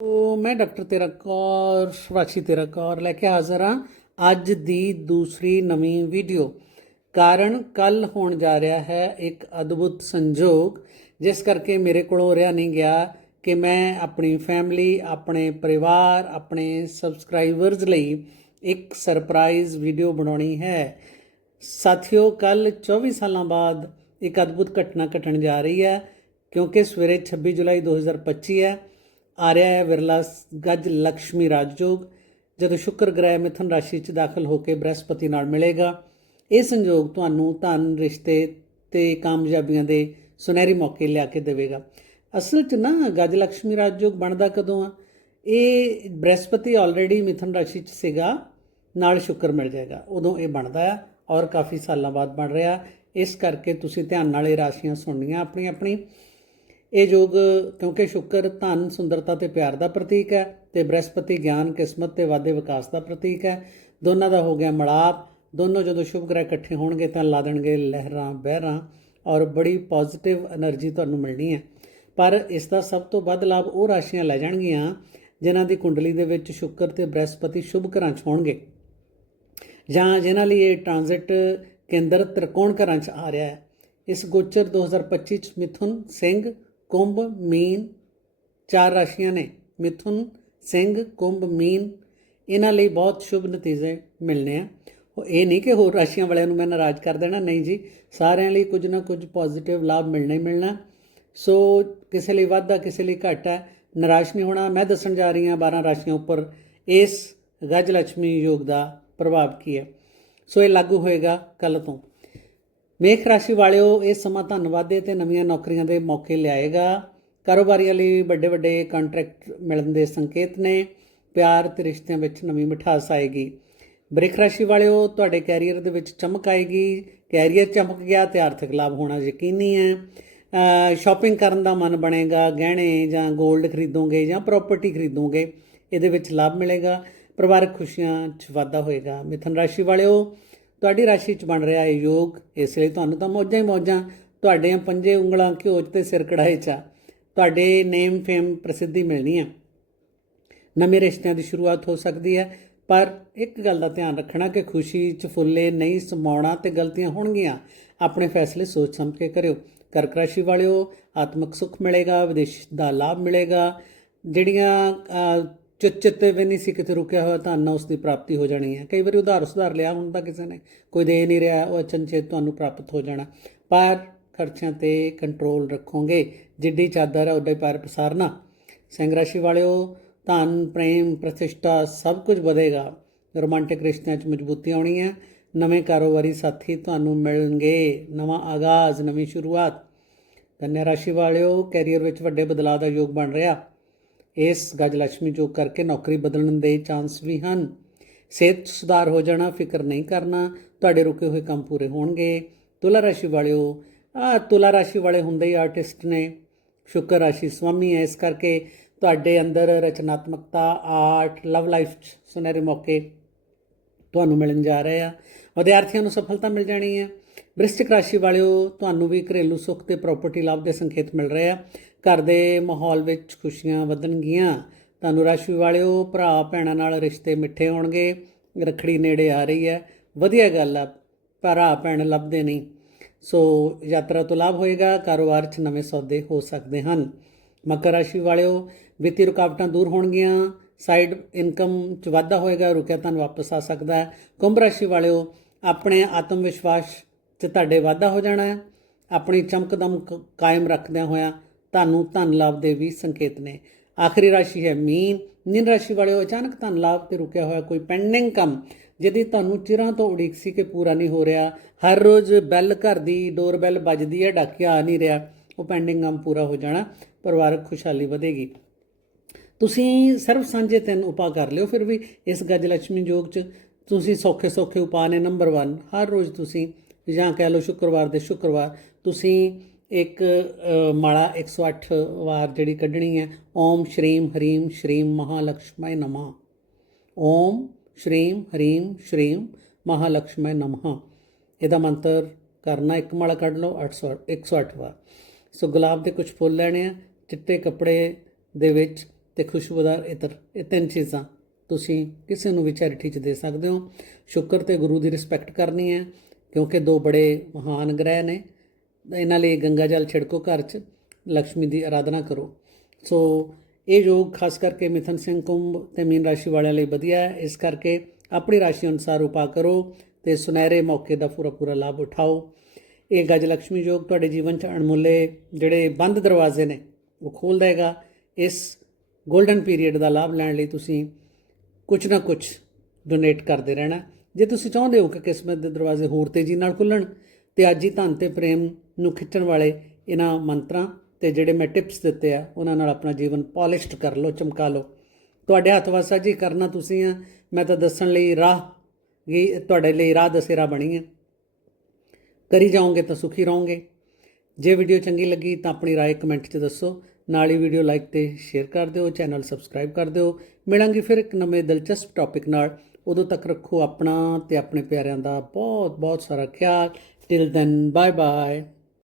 ਉਹ ਮੈਂ ਡਾਕਟਰ ਤੇਰਾ ਕੌਰ ਰਾਸ਼ੀ ਤੇਰਾ ਕੌਰ ਲੈ ਕੇ ਹਾਜ਼ਰ ਹਾਂ ਅੱਜ ਦੀ ਦੂਸਰੀ ਨਵੀਂ ਵੀਡੀਓ। ਕਾਰਨ ਕੱਲ ਹੋਣ ਜਾ ਰਿਹਾ ਹੈ ਇੱਕ ਅਦਭੁਤ ਸੰਜੋਗ, ਜਿਸ ਕਰਕੇ ਮੇਰੇ ਕੋਲੋਂ ਰਿਹਾ ਨਹੀਂ ਗਿਆ ਕਿ ਮੈਂ ਆਪਣੀ ਫੈਮਿਲੀ ਆਪਣੇ ਪਰਿਵਾਰ, ਆਪਣੇ ਸਬਸਕ੍ਰਾਈਬਰਸ ਲਈ ਇੱਕ ਸਰਪ੍ਰਾਈਜ਼ ਵੀਡੀਓ ਬਣਾਉਣੀ ਹੈ। ਸਾਥੀਓ ਕੱਲ 24 ਸਾਲਾਂ ਬਾਅਦ ਇੱਕ ਅਦਭੁਤ ਘਟਨਾ ਘਟਣ ਜਾ ਰਹੀ ਹੈ, ਕਿਉਂਕਿ ਸਵੇਰੇ 26 ਜੁਲਾਈ 2025 ਹੈ। ਆ ਰਿਹਾ ਹੈ ਵਿਰਲਾ ਗਜ ਲక్ష్ਮੀ ਰਾਜਯੋਗ, ਜਦੋਂ ਸ਼ੁਕਰ ਗ੍ਰਹਿ ਮਿਥੁਨ ਰਾਸ਼ੀ 'ਚ ਦਾਖਲ ਹੋ ਕੇ ਬ੍ਰਹਿਸਪਤੀ ਨਾਲ ਮਿਲੇਗਾ। ਇਹ ਸੰਯੋਗ ਤੁਹਾਨੂੰ ਧਨ, ਰਿਸ਼ਤੇ ਤੇ ਕਾਮਯਾਬੀਆਂ ਦੇ ਸੁਨਹਿਰੀ ਮੌਕੇ ਲਿਆ ਕੇ ਦੇਵੇਗਾ। ਅਸਲ 'ਚ ਨਾ, ਗੱਜ ਲక్ష్ਮੀ ਰਾਜਯੋਗ ਬਣਦਾ ਕਦੋਂ ਆ? ਇਹ ਬ੍ਰਹਿਸਪਤੀ ਆਲਰੇਡੀ ਮਿਥਨ ਰਾਸ਼ੀ 'ਚ ਸੀਗਾ, ਨਾਲ ਸ਼ੁੱਕਰ ਮਿਲ ਜਾਏਗਾ। ਉਦੋਂ ਇਹ ਬਣਦਾ ਆ ਔਰ ਕਾਫੀ ਸਾਲਾਂ ਬਾਅਦ ਬਣ ਰਿਹਾ। ਇਸ ਕਰਕੇ ਤੁਸੀਂ ਧਿਆਨ ਨਾਲ ਇਹ ਰਾਸ਼ੀਆਂ ਸੁਣਨੀਆਂ ਆਪਣੀ ਆਪਣੀ ਇਹ ਯੋਗ ਕਿਉਂਕਿ ਸ਼ੁੱਕਰ ਧਨ, ਸੁੰਦਰਤਾ ਤੇ ਪਿਆਰ ਦਾ ਪ੍ਰਤੀਕ ਹੈ ਤੇ ਬ੍ਰਹਿਸਪਤੀ ਗਿਆਨ, ਕਿਸਮਤ ਤੇ ਵਾਧੇ ਵਿਕਾਸ ਦਾ ਪ੍ਰਤੀਕ ਹੈ। ਦੋਨਾਂ ਦਾ ਹੋ ਗਿਆ ਮਲਾਪ। ਦੋਨੋਂ ਜਦੋਂ ਸ਼ੁਭ ਗ੍ਰਹਿ ਇਕੱਠੇ ਹੋਣਗੇ ਤਾਂ ਲਾ ਦੇਣਗੇ ਲਹਿਰਾਂ, ਬਹਿਰਾਂ ਔਰ ਬੜੀ ਪੋਜ਼ਿਟਿਵ એનર્ਜੀ ਤੁਹਾਨੂੰ ਮਿਲਣੀ ਹੈ। ਪਰ ਇਸ ਦਾ ਸਭ ਤੋਂ ਵੱਧ ਲਾਭ ਉਹ ਰਾਸ਼ੀਆਂ ਲੈ ਜਾਣਗੀਆਂ ਜਿਨ੍ਹਾਂ ਦੀ ਕੁੰਡਲੀ ਦੇ ਵਿੱਚ ਸ਼ੁੱਕਰ ਤੇ ਬ੍ਰਹਿਸਪਤੀ ਸ਼ੁਭ ਘਰਾਂ 'ਚ ਹੋਣਗੇ। ਜਾਂ ਜਿਨ੍ਹਾਂ ਲਈ ਇਹ ਟ੍ਰਾਂਜ਼ਿਟ ਕੇਂਦਰ ਤ੍ਰਿਕੋਣ ਘਰਾਂ 'ਚ ਆ ਰਿਹਾ ਹੈ। ਇਸ ਗੋਚਰ 2025 ਚ ਮਿਥੁਨ ਸਿੰਘ ਕੁੰਭ, ਮੀਨ ਚਾਰ ਰਾਸ਼ੀਆਂ ਨੇ। ਮਿਥੁਨ, ਸਿੰਘ, ਕੁੰਭ, ਮੀਨ, ਇਹਨਾਂ ਲਈ ਬਹੁਤ ਸ਼ੁਭ ਨਤੀਜੇ ਮਿਲਣੇ ਆ। ਉਹ ਇਹ ਨਹੀਂ ਕਿ ਹੋਰ ਰਾਸ਼ੀਆਂ ਵਾਲਿਆਂ ਨੂੰ ਮੈਂ ਨਾਰਾਜ਼ ਕਰ ਦੇਣਾ। ਨਹੀਂ ਜੀ, ਸਾਰਿਆਂ ਲਈ ਕੁਝ ਨਾ ਕੁਝ ਪੋਜ਼ਿਟਿਵ ਲਾਭ ਮਿਲਣਾ ਹੀ ਮਿਲਣਾ। ਸੋ ਕਿਸੇ ਲਈ ਵਾਧਾ ਕਿਸੇ ਲਈ ਘਾਟਾ ਹੈ ਨਿਰਾਸ਼ ਨਹੀਂ ਹੋਣਾ। ਮੈਂ ਦੱਸਣ ਜਾ ਰਹੀ ਹਾਂ 12 ਰਾਸ਼ੀਆਂ ਉੱਪਰ, ਇਸ ਗਜ ਲక్ష్ਮੀ ਯੋਗ ਦਾ ਪ੍ਰਭਾਵ ਕੀ ਹੈ। ਸੋ ਇਹ ਲਾਗੂ ਹੋਏਗਾ ਕੱਲ ਤੋਂ। ਮੇਖ ਰਾਸ਼ੀ ਵਾਲਿਓ, ਇਹ ਸਮਾਂ ਧੰਨਵਾਦੇ ਤੇ ਨਵੀਆਂ ਨੌਕਰੀਆਂ ਦੇ ਮੌਕੇ ਲਿਆਏਗਾ। ਕਾਰੋਬਾਰੀਆਂ ਲਈ ਵੱਡੇ ਵੱਡੇ ਕੰਟਰੈਕਟ ਮਿਲਣ ਦੇ ਸੰਕੇਤ ਨੇ। ਪਿਆਰ ਤੇ ਰਿਸ਼ਤਿਆਂ ਵਿੱਚ ਨਵੀਂ ਮਿਠਾਸ ਆਏਗੀ। ਬ੍ਰਿਖ ਰਾਸ਼ੀ ਵਾਲਿਓ, ਤੁਹਾਡੇ ਕੈਰੀਅਰ ਦੇ ਵਿੱਚ ਚਮਕ ਆਏਗੀ। ਕੈਰੀਅਰ ਚਮਕ ਗਿਆ ਤੇ ਆਰਥਿਕ ਲਾਭ ਹੋਣਾ ਯਕੀਨੀ ਹੈ। ਸ਼ਾਪਿੰਗ ਕਰਨ ਦਾ ਮਨ ਬਣੇਗਾ। ਗਹਿਣੇ ਜਾਂ 골ਡ ਖਰੀਦੋਗੇ ਜਾਂ ਪ੍ਰਾਪਰਟੀ ਖਰੀਦੋਗੇ, ਇਹਦੇ ਵਿੱਚ ਲਾਭ ਮਿਲੇਗਾ। ਪਰਿਵਾਰਕ ਖੁਸ਼ੀਆਂ 'ਚ ਵਾਧਾ ਹੋਏਗਾ। ਮਿਥਨ ਰਾਸ਼ੀ ਵਾਲਿਓ ਤੁਹਾਡੀ ਰਾਸ਼ੀ 'ਚ ਬਣ ਰਿਹਾ ਹੈ ਯੋਗ, ਇਸ ਲਈ ਤੁਹਾਨੂੰ ਤਾਂ ਮੌਜਾਂ ਹੀ ਮੌਜਾਂ, ਤੁਹਾਡੇ ਪੰਜੇ ਉਂਗਲਾਂ ਘਿਓ 'ਚ ਤੇ ਸਿਰ ਕੜਾਏ 'ਚ ਆ। ਤੁਹਾਡੇ ਨੇਮ ਫੇਮ ਪ੍ਰਸਿੱਧੀ ਮਿਲਣੀ ਹੈ ਨਵੇਂ ਰਿਸ਼ਤਿਆਂ ਦੀ ਸ਼ੁਰੂਆਤ ਹੋ ਸਕਦੀ ਹੈ, ਪਰ ਇੱਕ ਗੱਲ ਦਾ ਧਿਆਨ ਰੱਖਣਾ ਕਿ ਖੁਸ਼ੀ 'ਚ ਫੁੱਲੇ ਨਹੀਂ, ਸਮਾਉਣਾ ਤੇ ਗਲਤੀਆਂ ਹੋਣਗੀਆਂ। ਆਪਣੇ ਫੈਸਲੇ ਸੋਚ ਸਮਝ ਕੇ ਕਰਿਓ। ਕਰਕ ਰਾਸ਼ੀ ਵਾਲਿਓ, ਆਤਮਿਕ ਸੁੱਖ ਮਿਲੇਗਾ, ਵਿਦੇਸ਼ ਦਾ ਲਾਭ ਮਿਲੇਗਾ। ਜਿਹੜੀਆਂ ਚਿੱਤ ਵੀ ਨਹੀਂ ਸੀ ਕਿਤੇ ਰੁਕਿਆ ਹੋਇਆ ਧੰਨ ਉਸ ਦੀ ਪ੍ਰਾਪਤੀ ਹੋ ਜਾਣੀ ਹੈ। ਕਈ ਵਾਰੀ ਉਧਾਰ ਸੁਧਾਰ ਲਿਆ ਹੁੰਦਾ ਕਿਸੇ ਨੇ। ਕੋਈ ਦੇ ਨਹੀਂ ਰਿਹਾ, ਉਹ ਅਚਨਚੇਤ ਤੁਹਾਨੂੰ ਪ੍ਰਾਪਤ ਹੋ ਜਾਣਾ। ਪਰ ਖਰਚਿਆਂ ਤੇ ਕੰਟਰੋਲ ਰੱਖੋਗੇ। ਜਿੱਡੀ ਚਾਦਰ ਹੈ ਉੱਡੇ ਹੀ ਪੈਰ ਪਸਾਰਨਾ। ਸਿੰਘ ਰਾਸ਼ੀ ਵਾਲਿਓ, ਧਨ, ਪ੍ਰੇਮ, ਪ੍ਰਤਿਸ਼ਠਾ ਸਭ ਕੁਝ ਵਧੇਗਾ। ਰੋਮਾਂਟਿਕ ਰਿਸ਼ਤਿਆਂ 'ਚ ਮਜ਼ਬੂਤੀ ਆਉਣੀ ਹੈ। ਨਵੇਂ ਕਾਰੋਬਾਰੀ ਸਾਥੀ ਤੁਹਾਨੂੰ ਮਿਲਣਗੇ। ਨਵਾਂ ਆਗਾਜ਼, ਨਵੀਂ ਸ਼ੁਰੂਆਤ। ਕੰਨਿਆ ਰਾਸ਼ੀ ਵਾਲਿਓ, ਕੈਰੀਅਰ ਵਿੱਚ ਵੱਡੇ ਬਦਲਾਅ ਦਾ ਯੋਗ ਬਣ ਰਿਹਾ। ਇਸ ਗਜ ਲక్ష్ਮੀ ਕਰਕੇ ਨੌਕਰੀ ਬਦਲਣ ਦੇ ਚਾਂਸ ਵੀ ਹਨ। ਸਿਹਤ ਸੁਧਾਰ ਹੋ ਜਾਣਾ, ਫਿਕਰ ਨਹੀਂ ਕਰਨਾ, ਤੁਹਾਡੇ ਰੁਕੇ ਹੋਏ ਕੰਮ ਪੂਰੇ ਹੋਣਗੇ। ਤੁਲਾ ਰਾਸ਼ੀ ਵਾਲਿਓ, ਆ ਤੁਲਾ ਰਾਸ਼ੀ ਵਾਲੇ ਹੁੰਦੇ ਹੀ ਆਰਟਿਸਟ ਨੇ। ਸ਼ੁਕਰ ਰਾਸ਼ੀ ਸਵਾਮੀ ਹੈ, ਇਸ ਕਰਕੇ ਤੁਹਾਡੇ ਅੰਦਰ ਰਚਨਾਤਮਕਤਾ ਆਰਟ ਲਵ ਲਾਈਫ 'ਚ ਸੁਨਹਿਰੇ ਮੌਕੇ ਤੁਹਾਨੂੰ ਮਿਲਣ ਜਾ ਰਹੇ ਆ। ਵਿਦਿਆਰਥੀਆਂ ਨੂੰ ਸਫਲਤਾ ਮਿਲ ਜਾਣੀ ਹੈ ਬ੍ਰਿਸ਼ਟਿਕ ਰਾਸ਼ੀ ਵਾਲਿਓ, ਤੁਹਾਨੂੰ ਵੀ ਘਰੇਲੂ ਸੁੱਖ ਤੇ ਪ੍ਰਾਪਰਟੀ ਲਾਭ ਦੇ ਸੰਕੇਤ ਮਿਲ ਰਹੇ ਆ। ਘਰ ਦੇ ਮਾਹੌਲ ਵਿੱਚ ਖੁਸ਼ੀਆਂ ਵਧਣਗੀਆਂ। ਤੁਹਾਨੂੰ ਰਾਸ਼ੀ ਵਾਲਿਓ ਭਰਾ ਭੈਣਾਂ ਨਾਲ ਰਿਸ਼ਤੇ ਮਿੱਠੇ ਹੋਣਗੇ। ਰੱਖੜੀ ਨੇੜੇ ਆ ਰਹੀ ਹੈ। ਵਧੀਆ ਗੱਲ ਆ, ਭਰਾ ਭੈਣ ਲੱਭਦੇ ਨਹੀਂ। ਸੋ ਯਾਤਰਾ ਤੋਂ ਲਾਭ ਹੋਏਗਾ, ਕਾਰੋਬਾਰ 'ਚ ਨਵੇਂ ਸੌਦੇ ਹੋ ਸਕਦੇ ਹਨ। ਮਕਰ ਰਾਸ਼ੀ ਵਾਲਿਓ ਵਿੱਤੀ ਰੁਕਾਵਟਾਂ ਦੂਰ ਹੋਣਗੀਆਂ। ਸਾਈਡ ਇਨਕਮ 'ਚ ਵਾਧਾ ਹੋਏਗਾ, ਰੁਕਿਆ ਧਨ ਵਾਪਸ ਆ ਸਕਦਾ ਹੈ। ਕੁੰਭ ਰਾਸ਼ੀ ਵਾਲਿਓ ਆਪਣੇ ਆਤਮ ਵਿਸ਼ਵਾਸ 'ਚ ਤੁਹਾਡੇ ਵਾਧਾ ਹੋ ਜਾਣਾ ਹੈ। ਆਪਣੀ ਚਮਕਦਮ ਕਾਇਮ ਰੱਖਦਿਆਂ ਹੋਇਆਂ ਤੁਹਾਨੂੰ ਧਨ ਲਾਭ ਦੇ ਵੀ ਸੰਕੇਤ ਨੇ। ਆਖਰੀ ਰਾਸ਼ੀ ਹੈ ਮੀਨ। ਮੀਨ ਰਾਸ਼ੀ ਵਾਲਿਓ ਅਚਾਨਕ ਧਨ ਲਾਭ ਤੇ ਰੁਕਿਆ ਹੋਇਆ ਕੋਈ ਪੈਂਡਿੰਗ ਕੰਮ, ਜਿਹਦੀ ਤੁਹਾਨੂੰ ਚਿਰਾਂ ਤੋਂ ਉਡੀਕ ਸੀ ਕਿ ਪੂਰਾ ਨਹੀਂ ਹੋ ਰਿਹਾ। ਹਰ ਰੋਜ਼ ਬੈਲ ਘਰ ਦੀ ਡੋਰ ਬੈਲ ਵੱਜਦੀ ਹੈ ਡਾਕਿਆ ਆ ਨਹੀਂ ਰਿਹਾ। ਉਹ ਪੈਂਡਿੰਗ ਕੰਮ ਪੂਰਾ ਹੋ ਜਾਣਾ, ਪਰਿਵਾਰਕ ਖੁਸ਼ਹਾਲੀ ਵਧੇਗੀ। ਤੁਸੀਂ ਸਰਵ ਸਾਂਝੇ ਤਿੰਨ ਉਪਾਅ ਕਰ ਲਿਓ, ਫਿਰ ਵੀ ਇਸ ਗੱਜ ਲక్ష్ਮੀ ਯੋਗ ਚ ਤੁਸੀਂ ਸੌਖੇ ਸੌਖੇ ਉਪਾਅ ਨੇ। ਨੰਬਰ 1 ਹਰ ਰੋਜ਼ ਤੁਸੀਂ ਜਾਂ ਕਹਿ ਲਓ ਸ਼ੁੱਕਰਵਾਰ ਦੇ ਸ਼ੁੱਕਰਵਾਰ, ਤੁਸੀਂ ਇੱਕ ਮਾਲਾ 108 ਵਾਰ ਜਿਹੜੀ ਕੱਢਣੀ ਹੈ, ਓਮ ਸ਼੍ਰੀਮ ਹਰੀਮ ਸ਼੍ਰੀਮ ਮਹਾਲక్ష్ਮੀ ਨਮਾ। ਓਮ ਸ਼੍ਰੀਮ ਹਰੀਮ ਸ਼੍ਰੀਮ ਮਹਾਲక్ష్ਮੀ ਨਮਹ ਇਹਦਾ ਮੰਤਰ ਕਰਨਾ, ਇੱਕ ਮਾਲਾ ਕੱਢ ਲਓ 800 108 ਵਾਰ। ਸੋ ਗੁਲਾਬ ਦੇ ਕੁਝ ਫੁੱਲ ਲੈਣੇ ਆ, ਚਿੱਟੇ ਕੱਪੜੇ ਦੇ ਵਿੱਚ ਤੇ ਖੁਸ਼ਬੂਦਾਰ ਇਤਰ, ਇਹ ਤਿੰਨ ਚੀਜ਼ਾਂ ਤੁਸੀਂ ਕਿਸੇ ਨੂੰ ਵੀ ਚੈਰਿਟੀ 'ਚ ਦੇ ਸਕਦੇ ਹੋ। ਸ਼ੁਕਰ ਤੇ ਗੁਰੂ ਦੀ ਰਿਸਪੈਕਟ ਕਰਨੀ ਹੈ, ਕਿਉਂਕਿ ਦੋ ਬੜੇ ਮਹਾਨ ਗ੍ਰਹਿ ਨੇ। ਇਹਨਾਂ ਲਈ ਗੰਗਾ ਜਲ ਛਿੜਕੋ ਘਰ 'ਚ ਲక్ష్ਮੀ ਦੀ ਅਰਾਧਨਾ ਕਰੋ। ਸੋ ਇਹ ਯੋਗ ਖਾਸ ਕਰਕੇ ਮਿਥਨ ਸਿੰਘ ਕੁੰਭ ਤੇ ਮੀਨ ਰਾਸ਼ੀ ਵਾਲਿਆਂ ਲਈ ਵਧੀਆ ਹੈ। ਇਸ ਕਰਕੇ ਆਪਣੀ ਰਾਸ਼ੀ ਅਨੁਸਾਰ ਉਪਾ ਕਰੋ ਤੇ ਸੁਨਹਿਰੇ ਮੌਕੇ ਦਾ ਪੂਰਾ ਪੂਰਾ ਲਾਭ ਉਠਾਓ। ਇਹ ਗਜ ਲక్ష్ਮੀ ਯੋਗ ਤੁਹਾਡੇ ਜੀਵਨ 'ਚ ਅਣਮੁੱਲੇ ਜਿਹੜੇ ਬੰਦ ਦਰਵਾਜ਼ੇ ਨੇ, ਉਹ ਖੋਲ ਦੇਗਾ। ਇਸ ਗੋਲਡਨ ਪੀਰੀਅਡ ਦਾ ਲਾਭ ਲੈਣ ਲਈ ਤੁਸੀਂ ਕੁਝ ਨਾ ਕੁਝ ਡੋਨੇਟ ਕਰਦੇ ਰਹਿਣਾ। ਜੇ ਤੁਸੀਂ ਚਾਹੁੰਦੇ ਹੋ ਕਿ ਕਿਸਮਤ ਦੇ ਦਰਵਾਜ਼ੇ ਹੋਰ ਤੇਜ਼ੀ ਨਾਲ ਖੁੱਲਣ ਤੇ ਅੱਜ ਹੀ ਧੰਨ ਤੇ ਪ੍ਰੇਮ ਨੂੰ ਖਿੱਚਣ ਵਾਲੇ ਇਹਨਾਂ ਮੰਤਰਾਂ ਤੇ ਜਿਹੜੇ ਮੈਂ ਟਿਪਸ ਦਿੱਤੇ ਆ ਉਹਨਾਂ ਨਾਲ ਆਪਣਾ ਜੀਵਨ ਪਾਲਿਸ਼ਡ ਕਰ ਲਓ ਚਮਕਾ ਲਓ ਤੁਹਾਡੇ ਹੱਥ ਵਾਸਾ ਜੀ ਕਰਨਾ ਤੁਸੀਂ ਆ ਮੈਂ ਤਾਂ ਦੱਸਣ ਲਈ ਰਾਹ ਇਹ ਤੁਹਾਡੇ ਲਈ ਰਾਹ ਦਸੇਰਾ ਬਣੀ ਹੈ ਕਰੀ ਜਾਓਗੇ ਤਾਂ ਸੁਖੀ ਰਹੋਗੇ ਜੇ ਵੀਡੀਓ ਚੰਗੀ ਲੱਗੀ ਤਾਂ ਆਪਣੀ رائے ਕਮੈਂਟ 'ਚ ਦੱਸੋ ਨਾਲ ਹੀ ਵੀਡੀਓ ਲਾਈਕ ਤੇ ਸ਼ੇਅਰ ਕਰ ਦਿਓ ਚੈਨਲ ਸਬਸਕ੍ਰਾਈਬ ਕਰ ਦਿਓ ਮਿਲਾਂਗੇ ਫਿਰ ਇੱਕ ਨਵੇਂ ਦਿਲਚਸਪ ਟੌਪਿਕ ਨਾਲ ਉਦੋਂ ਤੱਕ ਰੱਖੋ ਆਪਣਾ ਤੇ ਆਪਣੇ ਪਿਆਰਿਆਂ ਦਾ ਬਹੁਤ ਬਹੁਤ ਸਾਰਾ ਖਿਆਲ ਟਿਲ ਦੈਨ ਬਾਏ ਬਾਏ